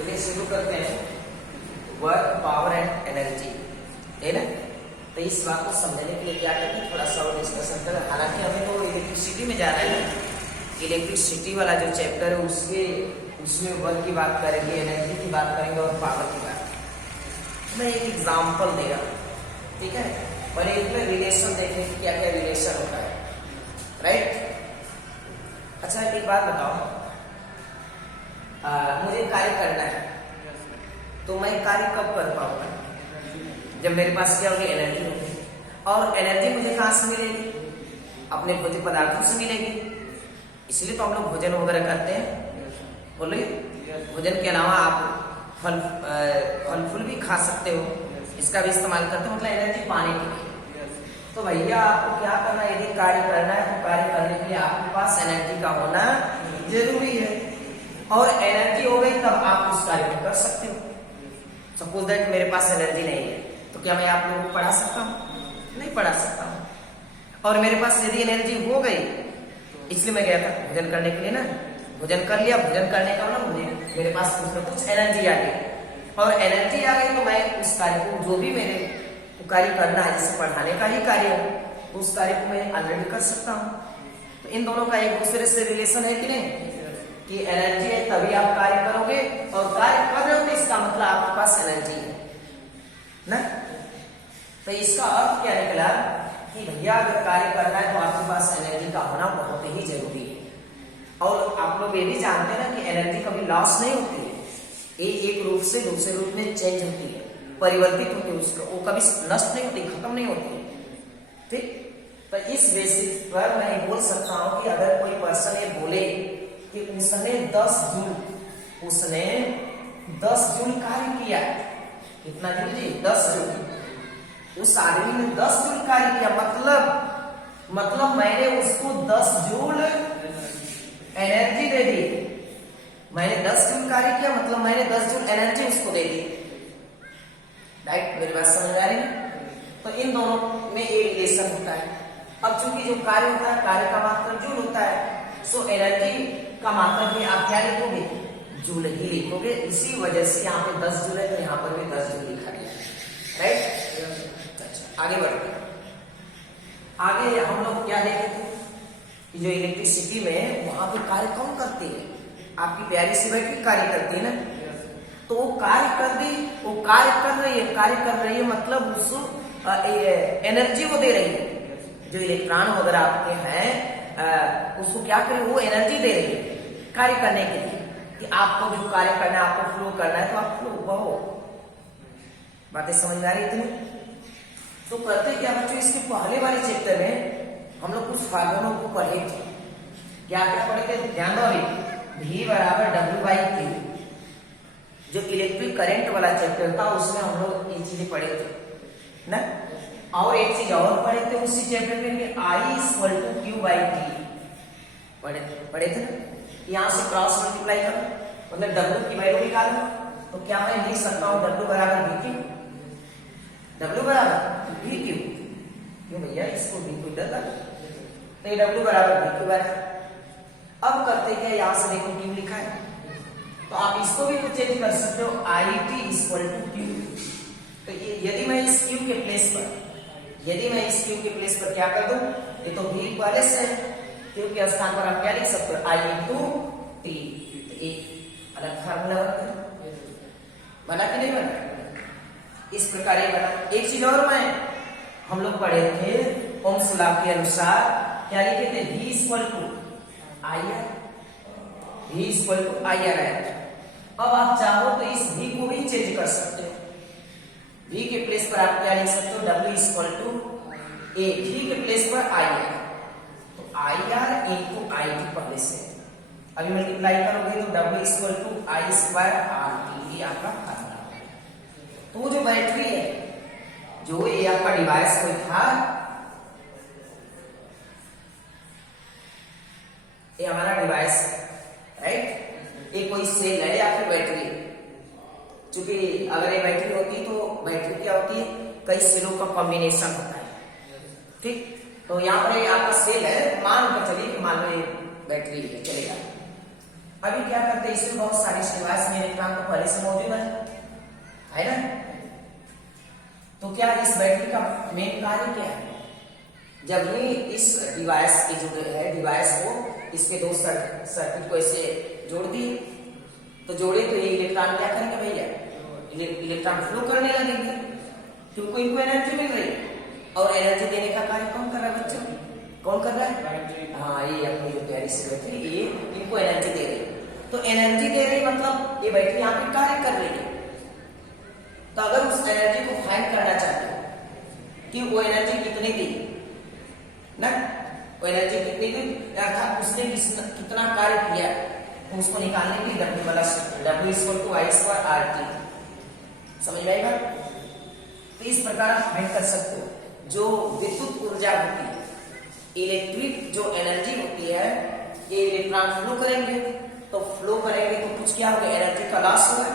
चलिए शुरू करते हैं। वर्क, पावर एंड एनर्जी, है ना। तो इस बात को समझने के लिए क्या करते हैं, थोड़ा सा और डिस्कशन करें। हालांकि हमें तो इलेक्ट्रिसिटी में जाना है ना, इलेक्ट्रिसिटी वाला जो चैप्टर है उसमें वर्क की बात करेंगे, एनर्जी की बात करेंगे और पावर की बात। मैं एक एग्जाम्पल दे रहा हूँ, ठीक है, और एक में रिलेशन देखें कि क्या क्या रिलेशन होता है, राइट। अच्छा एक बात बताओ, मुझे कार्य करना है तो मैं कार्य कब कर पाऊंगा? जब मेरे पास क्या होगी, एनर्जी होगी। और एनर्जी मुझे कहाँ से मिलेगी? अपने भोज्य पदार्थों से मिलेगी। इसलिए तो हम लोग भोजन वगैरह करते हैं। बोलिए, भोजन के अलावा आप फल फूल भी खा सकते हो, इसका भी इस्तेमाल करते हो, मतलब एनर्जी पाने के लिए। तो भैया आपको क्या करना है, यदि कार्य करना है तो कार्य करने के लिए आपके पास एनर्जी का होना जरूरी है। और एनर्जी हो गई तब आप उस कार्य को कर सकते हो। सपोज दैट मेरे पास एनर्जी नहीं है तो क्या मैं आप लोगों को पढ़ा सकता हूँ? नहीं पढ़ा सकता हूँ। और मेरे पास यदि एनर्जी हो गई, इसलिए मैं गया था भोजन करने के लिए ना, भोजन कर लिया, भोजन करने का मतलब मुझे मेरे पास कुछ ना कुछ एनर्जी आ गई। और एनर्जी आ गई तो मैं उस कार्य को, जो भी मेरे कार्य करना है, जैसे पढ़ाने का ही कार्य हो, तो उस कार्य को मैं ऑलरेडी कर सकता हूँ। तो इन दोनों का एक दूसरे से रिलेशन है कि नहीं, कि एनर्जी है तभी आप कार्य करोगे, और कार्य कर रहे हो तो इसका मतलब आपके पास एनर्जी है ना। तो इसका अर्थ क्या निकला कि भैया अगर कार्य करना है तो आपके पास एनर्जी का होना बहुत ही जरूरी है। और आप लोग ये भी जानते हैं ना कि एनर्जी कभी लॉस नहीं होती है, ये एक रूप से दूसरे रूप में चेंज होती है, परिवर्तित होती है, उसका वो कभी नष्ट नहीं होती, खत्म नहीं होती। ठीक, तो इस बेसिस पर मैं बोल सकता हूं कि अगर कोई पर्सन ये बोले कि उसने 10 जूल कार्य किया, कितना जूल जी? 10 जूल। उस आदमी ने 10 जूल कार्य किया, मतलब मैंने उसको 10 जूल एनर्जी दे दी। मैंने 10 जूल कार्य किया, मतलब मैंने 10 जूल एनर्जी उसको दे दी। राइट, मेरी बात समझ आ रही है? तो इन दोनों में एक रिलेशन होता है। अब चूंकि जो कार्य होता है, कार्य का मात्रा जूल होता है, सो एनर्जी का मात्रा भी आप क्या लिखोगे? जूल ही लिखोगे। इसी वजह से यहाँ पे 10 जूल है तो यहाँ पर भी 10 जूल लिखा गया, राइट। अच्छा, आगे बढ़ते हैं। आगे हम लोग क्या देखे थे कि जो इलेक्ट्रिसिटी में वहां पे कार्य कौन करती है? आपकी प्यारी सी बैटरी कार्य करती है ना। तो वो कार्य कर दी, वो कार्य कर रही है, मतलब उस एनर्जी को दे रही है। जो इलेक्ट्रॉन वगैरह आपके हैं उसको क्या करे, वो एनर्जी दे रही है कार्य करने के लिए, कि आपको जो कार्य करना है, आपको फ्लो करना है तो आप फ्लो बहो। बातें समझ में आ रही थी? तो करते क्या बच्चों, इसके पहले वाले चैप्टर में हम लोग कुछ फार्मूलों को पढ़े थे। क्या क्या पढ़े थे, ध्यान दो अभी। V बराबर W/Q, जो इलेक्ट्रिक करंट वाला चैप्टर था उसमें हम लोग ये चीजें पढ़े थे ना। और एक चीज और पढ़े थे उसी चैप्टर में कि I=Q/T पढ़े थे ना। यहाँ से क्रॉस मल्टीप्लाई करो, मतलब W की वैल्यू निकालो, तो क्या मैं लिख सकता हूँ W बराबर VQ? W बराबर VQ, क्यों भैया इसको VQ डर लगा, तो ये W बराबर VQ बराबर। अब करते क्या, यहाँ से देखो Q लिखा है, तो आप इसको भी तो चेंज कर सकते हो, IT=Q। तो यदि मैं इस Q के प्लेस पर क्या कर दूं, ये तो V पहले से है, Q के स्थान पर आप क्या लिख सकते हो, I×T। एक अलग फार्मूला बना कि नहीं बना? इस प्रकार ये बना। एक चीज और हम लोग पढ़े थे, ओम्स लॉ के अनुसार क्या लिखे थे, V=IR है। अब आप चाहो तो इस V को भी चेंज कर सकते हो। V के प्लेस पर आप क्या लिख सकते हो, W=A। V के प्लेस पर IR, तो IR×IT पहले से। अभी मल्टीप्लाई करोगे तो W=I²RT, ये आपका फार्मूला है। तो जो बैटरी है, जो ये आपका डिवाइस कोई था, ये हमारा डिवाइस है, राइट। ये कोई सेल है या फिर बैटरी है। चूंकि अगर ये बैटरी होती तो बैटरी क्या होती है, कई सेलों का कॉम्बिनेशन होता है, ठीक। तो यहाँ पर ये आपका सेल है, मान कर चलिए कि मान लो ये बैटरी है, चलेगा। अभी क्या करते हैं, इसमें बहुत सारी डिवाइस में इलेक्ट्रॉन तो पहले से मौजूद है ना। तो क्या इस बैटरी का मेन कार्य क्या है, जब भी इस डिवाइस के जो है डिवाइस को इसके दो सर्किट को ऐसे जोड़ दिए, तो जोड़े तो ये इलेक्ट्रॉन क्या करेंगे भैया, इलेक्ट्रॉन फ्लो करने लगेंगे, क्योंकि इनको एनर्जी मिल रही है। और एनर्जी देने का कार्य कौन कर रहा है बच्चों, कौन कर रहा है, हाँ ये अपनी जो प्यारी सी बैटरी, ये इनको एनर्जी दे रही है। तो एनर्जी दे रही मतलब ये बैटरी यहाँ पे कार्य कर रही है। तो अगर उस एनर्जी को फाइंड करना चाहते हो कि वो एनर्जी कितनी दी ना, वो एनर्जी कितनी दी अर्थात उसने कितना कार्य किया, तो उसको निकालने के लिए W=I²RT, समझ में आएगा। तो इस प्रकार आप फाइंड कर सकते हो जो विद्युत ऊर्जा होती है, इलेक्ट्रिक जो एनर्जी होती है, ये इलेक्ट्रॉन फ्लो करेंगे, तो फ्लो करेंगे तो कुछ क्या होगा, एनर्जी का लॉस होगा।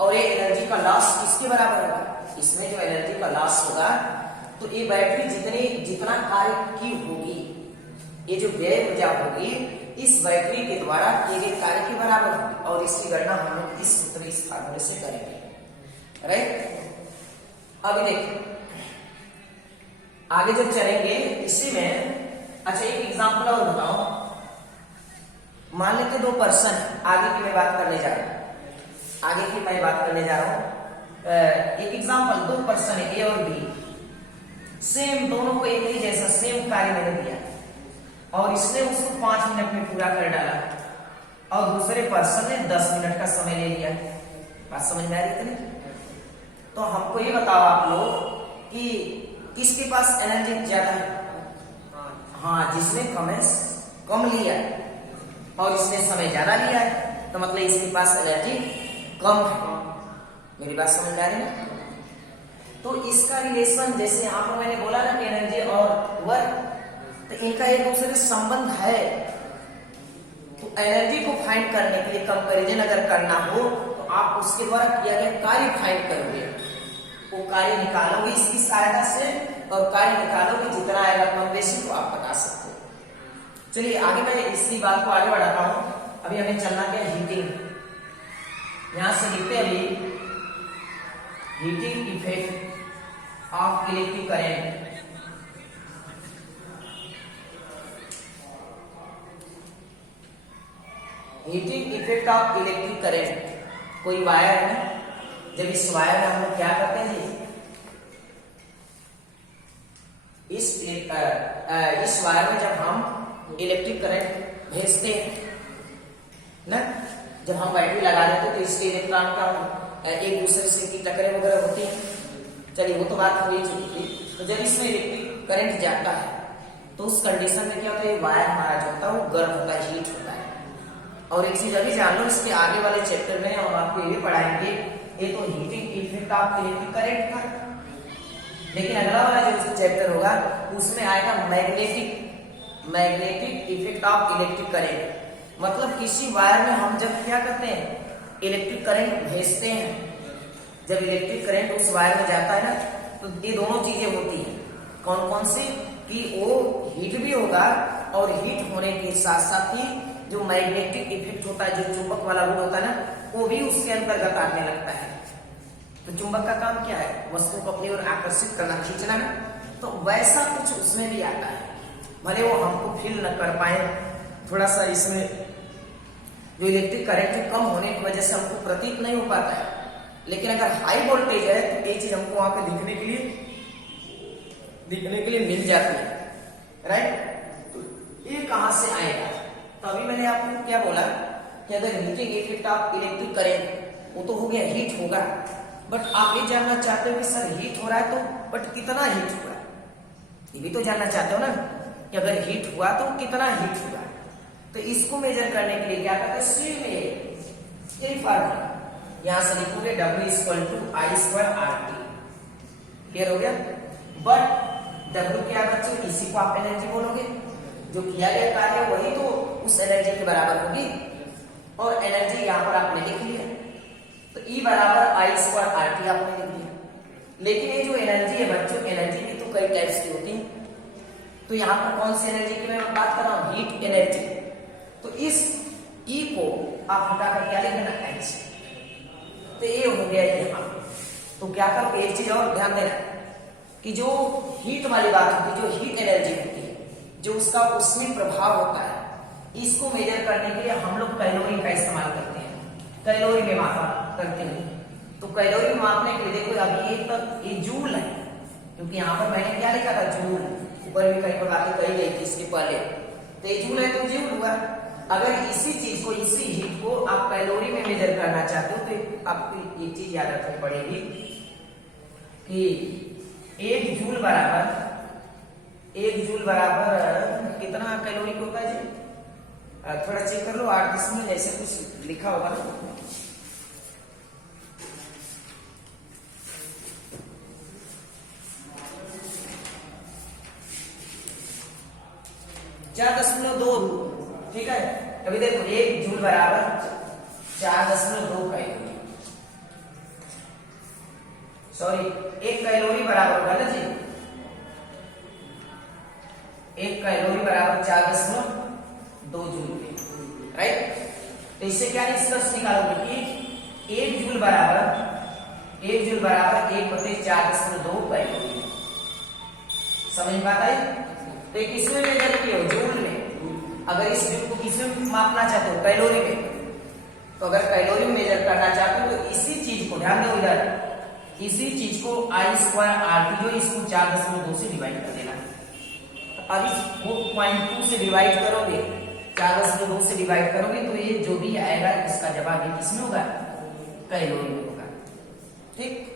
और ये एनर्जी का लॉस किसके बराबर होगा, इसमें जो एनर्जी का लॉस होगा तो ये बैटरी जितना कार्य की होगी, ये जो व्यय ऊर्जा होगी इस बैटरी के द्वारा किए गए कार्य के बराबर होगी। और इसकी गणना हम लोग इस सूत्र इस फार्मूले से करेंगे, राइट। अभी देखिए आगे जब चलेंगे इसी में, अच्छा एक एग्जांपल और बताओ, मान लेते दो पर्सन, आगे की मैं बात करने जा रहा हूं, एक एग्जांपल, दो पर्सन है ए और बी, सेम दोनों को एक ही जैसा सेम कार्य मैंने दिया और इसने उसको 5 मिनट में पूरा कर डाला और दूसरे पर्सन ने 10 मिनट का समय ले लिया। बात समझ में आ रही है? तो हमको ये बताओ आप लोग कि किसके पास एनर्जी ज्यादा है, हाँ जिसने कम लिया है और इसने समय ज्यादा लिया है, तो मतलब इसके पास एनर्जी कम है। मेरी बात समझ में आ रही है? तो इसका रिलेशन जैसे यहाँ पर मैंने बोला ना कि एनर्जी और वर्क, तो इनका एक दूसरे से संबंध है। तो एनर्जी को फाइंड करने के लिए कंपैरिजन अगर करना हो तो आप उसके द्वारा किया गया कार्य फाइंड करोगे, वो कार्य निकालोगे इसकी सहायता से और कार्य निकालोगे जितना आएगा कम बेसी तो आप बता सकते हो। चलिए आगे मैं इसी बात को आगे बढ़ाता हूं। अभी हमें चलना क्या, हीटिंग। यहां से लिखते हैं अभी heating effect of electric current. Heating effect of electric current, कोई वायर है, जब इस वायर में हम लोग क्या करते हैं जी, इस वायर में जब हम इलेक्ट्रिक करंट भेजते हैं ना, जब हम बैटरी लगा देते हैं तो इसके इलेक्ट्रॉन का एक दूसरे से की टकरार वगैरह होती है। चलिए वो तो बात हो ही चुकी थी। तो जब इसमें इलेक्ट्रिक करंट जाता है तो उस कंडीशन में क्या होता है, वायर हमारा जो होता है वो गर्म होता है, हीट होता है। और एक चीज अभी जान लो, इसके आगे वाले चैप्टर में हम आपको ये भी पढ़ाएंगे, ये तो heating effect of electric current था, लेकिन अगला वाला जो चैप्टर होगा उसमें आएगा magnetic effect of electric current. मतलब किसी वायर में हम जब क्या करते हैं, इलेक्ट्रिक करंट भेजते हैं, जब इलेक्ट्रिक करंट उस वायर में जाता है ना, तो ये दोनों चीजें होती हैं। कौन कौन सी, कि वो हीट भी होगा और हीट होने के साथ साथ ही जो मैग्नेटिक इफेक्ट होता है, जो चुंबक वाला गुण होता है ना, वो भी उसके अंतर्गत आने लगता है। तो चुंबक का काम क्या है, वस्तु को अपनी ओर आकर्षित करना, खींचना। तो वैसा कुछ उसमें भी आता है, भले वो हमको फील न कर पाए, थोड़ा सा इसमें जो इलेक्ट्रिक करंट कम होने की वजह से हमको प्रतीत नहीं हो पाता है, लेकिन अगर हाई वोल्टेज है तो ये चीज हमको वहां पे दिखने के लिए मिल जाती है, राइट। तो ये कहां से आएगा, तो अभी मैंने आपको क्या बोला कि अगर heating effect of electric current, वो तो हो गया हीट होगा, बट आप ये जानना चाहते हो कि सर हीट हो रहा है तो बट कितना हीट हुआ, ये भी तो जानना चाहते हो ना, कि अगर हीट हुआ तो कितना हीट हुआ। तो इसको मेजर करने के लिए क्या करते हैं, स्टील में यही फार्मूला यहां से लिखोगे W=I²RT। क्लियर हो गया। बट W क्या बच्चों, इसी को आप एनर्जी बोलोगे, जो किया गया कार्य वही तो उस एनर्जी के बराबर होगी, और एनर्जी यहां पर आपने लिख लिया, तो E=I²RT आपने लिख दिया। लेकिन ये जो एनर्जी है बच्चों, एनर्जी की तो कई टाइप्स की होती है। तो यहाँ पर कौन सी एनर्जी की मैं बात कर रहा हूँ, हीट एनर्जी। तो इस ई को आप हटाकर क्या लिख देना एच, तो ये हो गया यहाँ। तो क्या करो, एक चीज और ध्यान देना कि जो हीट वाली बात होती है, जो हीट एनर्जी होती है, जो उसका उसमें प्रभाव होता है, इसको मेजर करने के लिए हम लोग कैलोरी का इस्तेमाल करते हैं, कैलोरी में मापा करते हैं। तो कैलोरी में मापने के लिए देखो अभी ये जूल है, क्योंकि यहाँ पर मैंने क्या लिखा था जूल, ऊपर भी कहीं पर बातें कही गई थी इसके पहले, तो ये जूल है तो जूल हुआ। अगर इसी चीज को, इसी हीट को आप कैलोरी में मेजर करना चाहते हो तो आपको एक चीज याद रखनी पड़ेगी कि एक जूल बराबर कितना कैलोरी होता है जी? थोड़ा चेक कर लो, 8 जैसे कुछ लिखा होगा ना, 4.2, ठीक है। अभी देखो 1 जूल बराबर 4.2 कैलोरी, सॉरी 1 कैलोरी बराबर होगा ना जी, 1 कैलोरी बराबर 4.2 जूल के, राइट। तो इससे क्या निष्कर्ष निकालोगे कि 1 जूल बराबर 1/4.2 कैलोरी। समझ में आता है? तो ये किसमें मेजर किए हो? जूल में। अगर इस जूल को किसमें मापना चाहते हो? कैलोरी में। तो अगर कैलोरी में मेजर करना चाहते हो तो इसी चीज को ध्यान दो, इधर इसी चीज को I² RT जो इसको 4.2 से डिवाइड कर देना। अब इसको 0.2 से डिवाइड करोगे, 4.2 से डिवाइड करोगे तो ये जो भी आएगा इसका जवाब ये किसमें होगा? कैलोरी में होगा, ठीक।